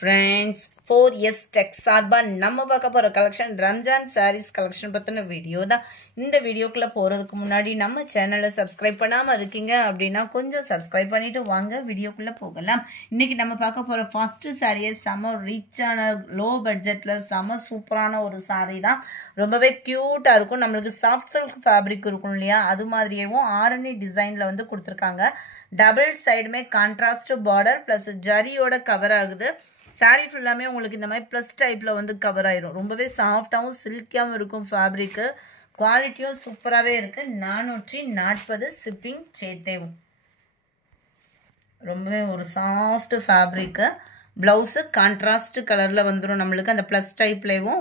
Friends, 4S Tech சார்பா நம்ம பார்க்க போற கலெக்ஷன் ரம்ஜான் sarees கலெக்ஷன் பத்தின வீடியோ தான். இந்த வீடியோக்குள்ள போறதுக்கு முன்னாடி நம்ம சேனலை சப்ஸ்கிரைப் பண்ணாம இருக்கீங்க அப்படின்னா கொஞ்சம் சப்ஸ்கிரைப் பண்ணிட்டு வாங்க வீடியோக்குள்ள போகலாம். இன்னைக்கு நம்ம பார்க்க போற ஃபர்ஸ்ட் saree சம ரிச்சான லோ பட்ஜெட்ல சம சூப்பரான ஒரு saree தான். ரொம்பவே கியூட்டா இருக்கும். நமக்கு சாஃப்ட் சில்க் ஃபேப்ரிக் இருக்கும் இல்லையா, அது மாதிரியேவும் ஆரணி டிசைன்ல வந்து கொடுத்திருக்காங்க. டபுள் சைடுமே கான்ட்ராஸ்ட் பார்டர் பிளஸ் ஜரியோட கவர் ஆகுது. சாரீ ஃபுல்லாமே உங்களுக்கு இந்த மாதிரி ப்ளஸ் டைப்பில் வந்து கவர் ஆயிரும். ரொம்பவே சாஃப்டாகவும் சில்கியாகவும் இருக்கும் ஃபேப்ரிக்கு. குவாலிட்டியும் சூப்பராகவே இருக்குது. 440 ஷிப்பிங் சேர்த்தேவும். ரொம்பவே ஒரு சாஃப்ட் ஃபேப்ரிக்கு. ப்ளவுஸு கான்ட்ராஸ்ட் கலரில் வந்துடும் நம்மளுக்கு. அந்த ப்ளஸ் டைப்லேயும்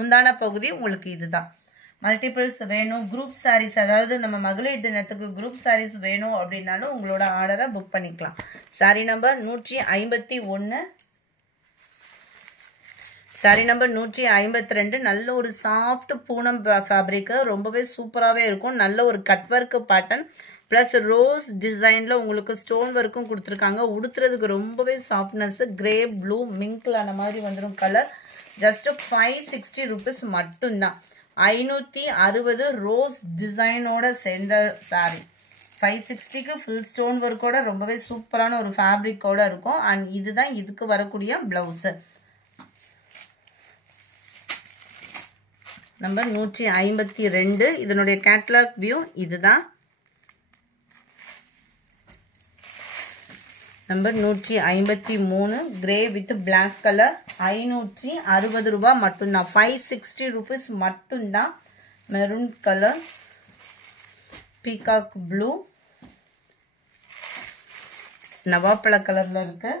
முந்தான பகுதி உங்களுக்கு இதுதான். மல்டிபிள்ஸ் வேணும், குரூப் சாரீஸ், அதாவது நம்ம மகளிர் தினத்துக்கு குரூப் சாரீஸ் வேணும் அப்படின்னாலும் உங்களோட ஆர்டரை புக் பண்ணிக்கலாம். Sari number 151, sari number 152. நல்ல ஒரு சாஃப்ட் பூனம் ஃபேப்ரிக்கு. ரொம்பவே சூப்பராகவே இருக்கும். நல்ல ஒரு cut work pattern plus rose டிசைனில் உங்களுக்கு ஸ்டோன் ஒர்க்கும் கொடுத்துருக்காங்க. உடுத்துறதுக்கு ரொம்பவே சாஃப்ட்னஸ். கிரே ப்ளூ மிங்க்ல அந்த மாதிரி வந்துடும் கலர். ஜஸ்ட் 560 ருபீஸ் மட்டும்தான். 560 ரோஸ் டிசைனோட சேர்ந்த சாரீ. 560க்கு ஃபுல் ஸ்டோன் ஒர்க்கோட ரொம்பவே சூப்பரான ஒரு ஃபேப்ரிக்கோட இருக்கும். அண்ட் இதுதான் இதுக்கு வரக்கூடிய பிளவுஸு. நம்பர் 152. இதனுடைய கேட்லாக் வியூ இதுதான். Number 153 grey with black colour. 560 ரூபாய் மட்டும்தான். 560 ருபீஸ் மட்டும்தான். மெரூன் கலர், பீகாக் ப்ளூ, நவாப்பழ கலர்ல இருக்கு,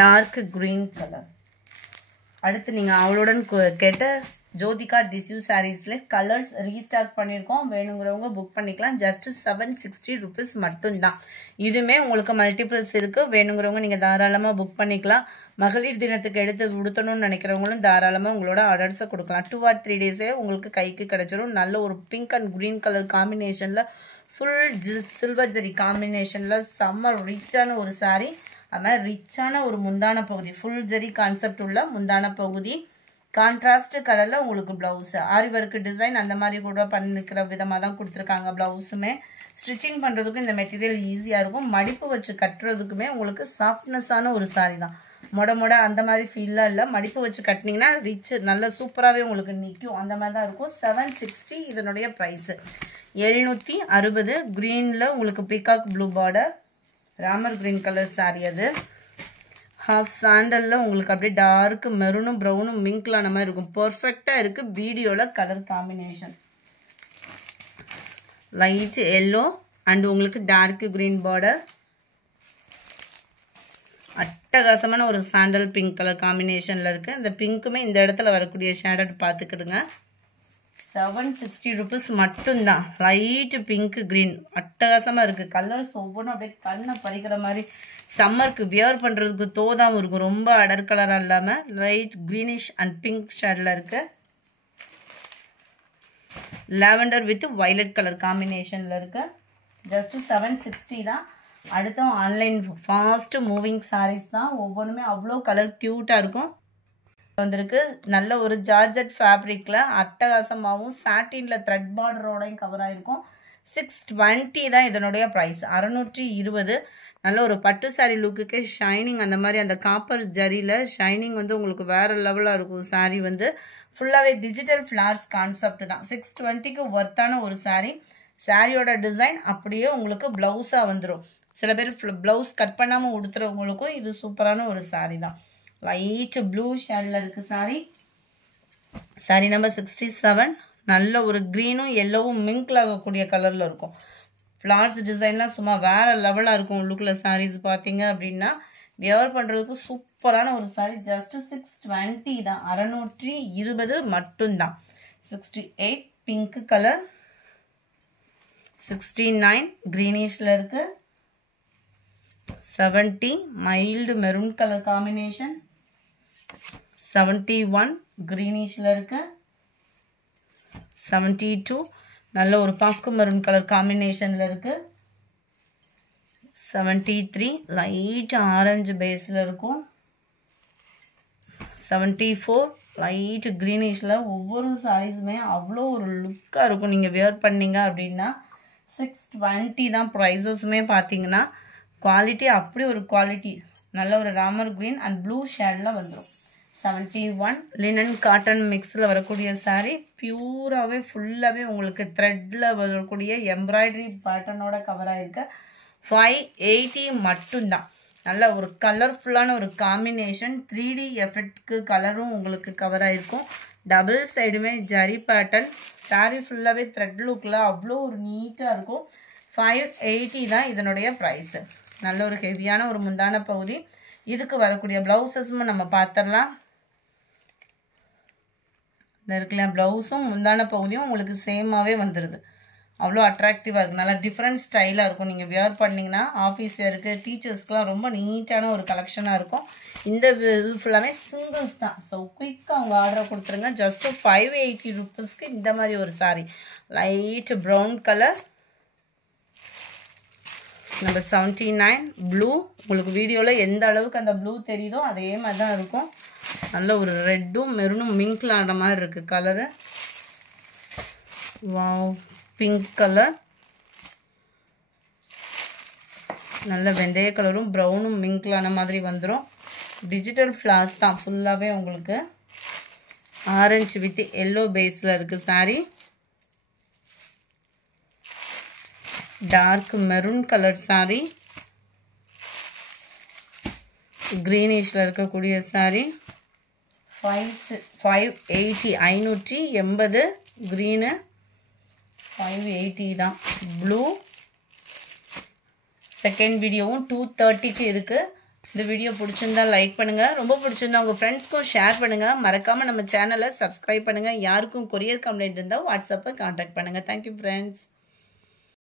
டார்க் கிரீன் கலர். அடுத்து நீங்கள் அவளுடன் கேட்ட ஜோதிகா டிஷ்யூ சாரீஸ்ல கலர்ஸ் ரீஸ்டார்ட் பண்ணியிருக்கோம். வேணுங்கிறவங்க புக் பண்ணிக்கலாம். ஜஸ்ட் 760 ருபீஸ் மட்டும்தான். இதுவுமே உங்களுக்கு மல்டிபிள்ஸ் இருக்கு. வேணுங்கிறவங்க நீங்கள் தாராளமாக புக் பண்ணிக்கலாம். மகளிர் தினத்துக்கு எடுத்து உடுத்தணும்னு நினைக்கிறவங்களும் தாராளமாக உங்களோட ஆர்டர்ஸை கொடுக்கலாம். 2 or 3 டேஸே உங்களுக்கு கைக்கு கிடைச்சிடும். நல்ல ஒரு பிங்க் அண்ட் கிரீன் கலர் காம்பினேஷனில் ஃபுல் சில்வர் ஜரி காம்பினேஷனில் செம்ம ரிச்சான ஒரு சாரீ. அது மாதிரி ரிச்சான ஒரு முந்தான பகுதி, ஃபுல் ஜரி கான்செப்ட் உள்ள முந்தான பகுதி. கான்ட்ராஸ்ட் கலரில் உங்களுக்கு ப்ளவுஸு. ஆரி ஒர்க் டிசைன் அந்த மாதிரி கூட பண்ணிக்கிற விதமாக தான் கொடுத்துருக்காங்க. ப்ளவுஸுமே ஸ்டிச்சிங் பண்ணுறதுக்கும் இந்த மெட்டீரியல் ஈஸியாக இருக்கும். மடிப்பு வச்சு கட்டுறதுக்குமே உங்களுக்கு சாஃப்ட்னஸான ஒரு சாரீ தான். மொட அந்த மாதிரி ஃபீல்லாம் இல்லை. மடிப்பு வச்சு கட்டினீங்கன்னா ரிச் நல்ல சூப்பராகவே உங்களுக்கு நிற்கும். அந்த மாதிரி தான் இருக்கும். 760 இதனுடைய ப்ரைஸு. 760 க்ரீனில் உங்களுக்கு peacock blue border, Ramar green colour sari. அது ஹாஃப் சாண்டலில் உங்களுக்கு அப்படியே டார்க் மெரூனும் ப்ரௌனும் மிங்க்லான மாதிரி இருக்கும். பர்ஃபெக்டாக இருக்குது. வீடியோவில் colour combination light yellow and உங்களுக்கு டார்க் கிரீன் பார்டர். அட்டகாசமான ஒரு சாண்டல் பிங்க் கலர் காம்பினேஷனில் இருக்குது. இந்த பிங்க்குமே இந்த இடத்துல வரக்கூடிய ஷேடட் பார்த்துக்கிடுங்க. 760 ருபீஸ் மட்டும்தான். லைட் பிங்க் கிரீன் அட்டகாசமாக இருக்குது. கலர்ஸ் ஒவ்வொன்றும் அப்படியே கண்ணை பறிக்கிற மாதிரி சம்மருக்கு வியர் பண்ணுறதுக்கு தோதாகவும் இருக்கும். ரொம்ப அடர் கலராக இல்லாமல் லைட் க்ரீனிஷ் அண்ட் பிங்க் ஷேடில் இருக்குது. லாவெண்டர் வித் வயலட் கலர் காம்பினேஷனில் இருக்குது. ஜஸ்ட் 760 தான். அடுத்தும் ஆன்லைன் ஃபாஸ்ட் மூவிங் சாரீஸ் தான். ஒவ்வொன்றுமே அவ்வளோ கலர் க்யூட்டாக இருக்கும். வந்திருக்கு நல்ல ஒரு ஜார்ஜெட் ஃபேப்ரிக்ல அட்டகாசமாகவும் சாட்டின்ல த்ரெட் பார்டரோடையும் கவர் ஆயிருக்கும். 620 தான் இதனுடைய ப்ரைஸ். 620. நல்ல ஒரு பட்டு சாரீ லுக்குக்கு ஷைனிங் அந்த மாதிரி அந்த காப்பர் ஜரியில் ஷைனிங் வந்து உங்களுக்கு வேற லெவலாக இருக்கும். சாரீ வந்து ஃபுல்லாகவே டிஜிட்டல் ஃப்ளார்ஸ் கான்செப்ட் தான். 620க்கு ஒர்த்தான ஒரு சாரீ. சாரியோட டிசைன் அப்படியே உங்களுக்கு ப்ளவுஸாக வந்துடும். சில பேர் ப்ளவுஸ் கட் பண்ணாமல் உடுத்துறவங்களுக்கும் இது சூப்பரான ஒரு சாரீ தான். லைட் ப்ளூ ஷேடில் இருக்குது சாரீ. சாரீ நம்பர் 67. நல்ல ஒரு க்ரீனும் எல்லோவும் மிங்க்ல ஆகக்கூடிய கலரில் இருக்கும். ஃப்ளார்ஸ் டிசைன்லாம் சும்மா வேறு லெவலாக இருக்கும். உள்ளுக்குள்ள சாரீஸ் பார்த்தீங்க அப்படின்னா வியர் பண்ணுறதுக்கு சூப்பரான ஒரு சாரீ. ஜஸ்ட் 620 தான். 620 மட்டும்தான். 68 பிங்க் கலர், 69 க்ரீனிஷில் இருக்குது, 70 மைல்டு மெரூன் கலர் காம்பினேஷன், 71 க்ரீனிஷில் இருக்கு, 72 நல்ல ஒரு பாக்கு மெரூன் கலர் காம்பினேஷனில் இருக்கு, 73 லைட் ஆரஞ்சு பேஸில் இருக்கும். 74 லைட் க்ரீனிஷில். ஒவ்வொரு சாரீஸுமே அவ்வளோ ஒரு லுக்காக இருக்கும். நீங்கள் வியர் பண்ணீங்க அப்படின்னா 620 தான் ப்ரைஸஸுமே. பார்த்தீங்கன்னா குவாலிட்டி அப்படி ஒரு குவாலிட்டி. நல்ல ஒரு ராமர் க்ரீன் அண்ட் ப்ளூ ஷேடில் வந்துடும். 71 லினன் காட்டன் மிக்ஸில் வரக்கூடிய சாரீ. பியூராகவே ஃபுல்லாகவே உங்களுக்கு த்ரெட்டில் வரக்கூடிய எம்ப்ராய்டரி பேட்டர்னோட கவர் ஆகிருக்கு. 580 மட்டும்தான். நல்ல ஒரு கலர்ஃபுல்லான ஒரு காம்பினேஷன். 3D எஃபெக்ட்க்கு கலரும் உங்களுக்கு கவர் ஆகிருக்கும். டபுள் சைடுமே ஜரி பேட்டர்ன். சாரீ ஃபுல்லாகவே த்ரெட் லுக்கில் அவ்வளோ ஒரு நீட்டாக இருக்கும். 580 தான் இதனுடைய ப்ரைஸு. நல்ல ஒரு ஹெவியான ஒரு முந்தான பகுதி. இதுக்கு வரக்கூடிய ப்ளவுசஸும் நம்ம பார்த்துடலாம். இந்த இருக்குல்ல, ப்ளவுஸும் முந்தான பகுதியும் உங்களுக்கு சேமாகவே வந்துடுது. அவ்வளோ அட்ராக்டிவாக இருக்குது. நல்லா டிஃப்ரெண்ட் ஸ்டைலாக இருக்கும். நீங்கள் வியர் பண்ணிங்கன்னா ஆஃபீஸ் வேருக்கு, டீச்சர்ஸ்க்குலாம் ரொம்ப நீட்டான ஒரு கலெக்ஷனாக இருக்கும். இந்த இது ஃபுல்லாமே சிங்கிள்ஸ் தான். ஸோ குயிக்காக அவங்க ஆர்டர் கொடுத்துருங்க. ஜஸ்ட்டு 580 ருப்பீஸ்க்கு இந்த மாதிரி ஒரு sari. Light brown colour. Number 79 blue. உங்களுக்கு வீடியோவில் எந்த அளவுக்கு அந்த ப்ளூ தெரியுதோ அதே மாதிரி தான் இருக்கும். நல்ல ஒரு ரெட்டும் மெரூனும் மிங்கில் ஆடுற மாதிரி இருக்குது கலரு. Wow, pink colour. நல்ல வெந்தய கலரும் ப்ரௌனும் மிங்கிலான மாதிரி வந்துடும். டிஜிட்டல் ஃப்ளார்ஸ் தான் ஃபுல்லாகவே உங்களுக்கு. ஆரஞ்சு வித் எல்லோ பேஸில் இருக்குது sari. Dark maroon colour sari. கிரீனிஷில் இருக்கக்கூடிய சாரீ. 580 580 க்ரீனு. 580 தான். ப்ளூ. செகண்ட் வீடியோவும் 230க்கு இருக்குது. இந்த வீடியோ பிடிச்சிருந்தா லைக் பண்ணுங்கள். ரொம்ப பிடிச்சிருந்தா உங்கள் ஃப்ரெண்ட்ஸ்க்கும் ஷேர் பண்ணுங்கள். மறக்காமல் நம்ம சேனலை சப்ஸ்கிரைப் பண்ணுங்கள். யாருக்கும் கொரியர் கம்ப்ளைண்ட் இருந்தால் வாட்ஸ்அப்பை கான்டாக்ட் பண்ணுங்கள். Thank you friends.